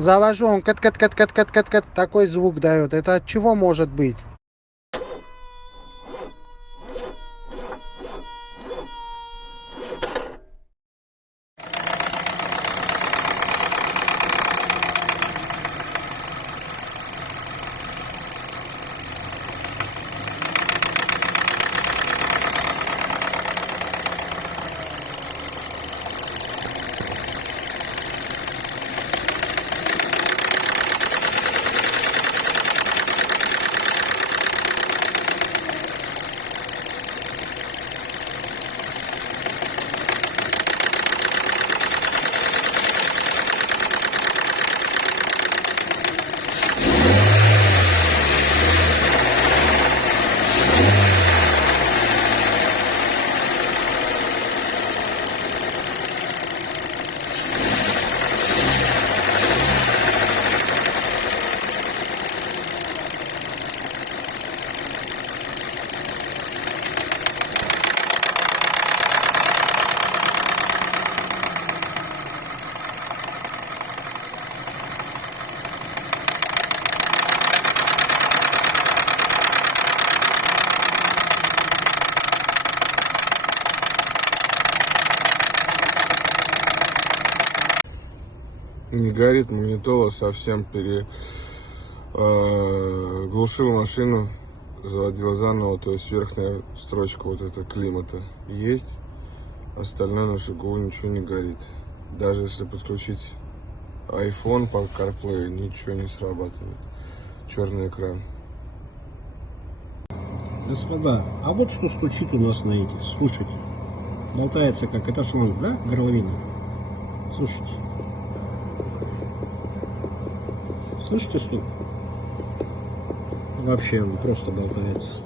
Завожу, он кэт-кэт-кэт-кэт-кэт-кэт, такой звук дает. Это от чего может быть? Не горит магнитола, совсем глушил машину, заводил заново, то есть верхняя строчка вот эта климата есть, остальное на ШГУ ничего не горит. Даже если подключить iPhone по CarPlay, ничего не срабатывает. Черный экран. Господа, а вот что стучит у нас на этих. Слушайте, болтается как это шланг, да, горловина? Слушайте. Слышите стук? Вообще он просто болтается.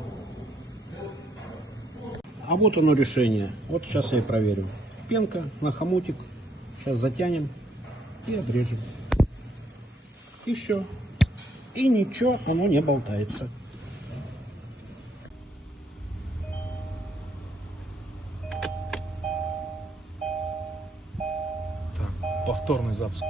А вот оно решение. Вот сейчас я и проверю. Пенка на хомутик. Сейчас затянем и обрежем. И все. И ничего, оно не болтается. Так, повторный запуск.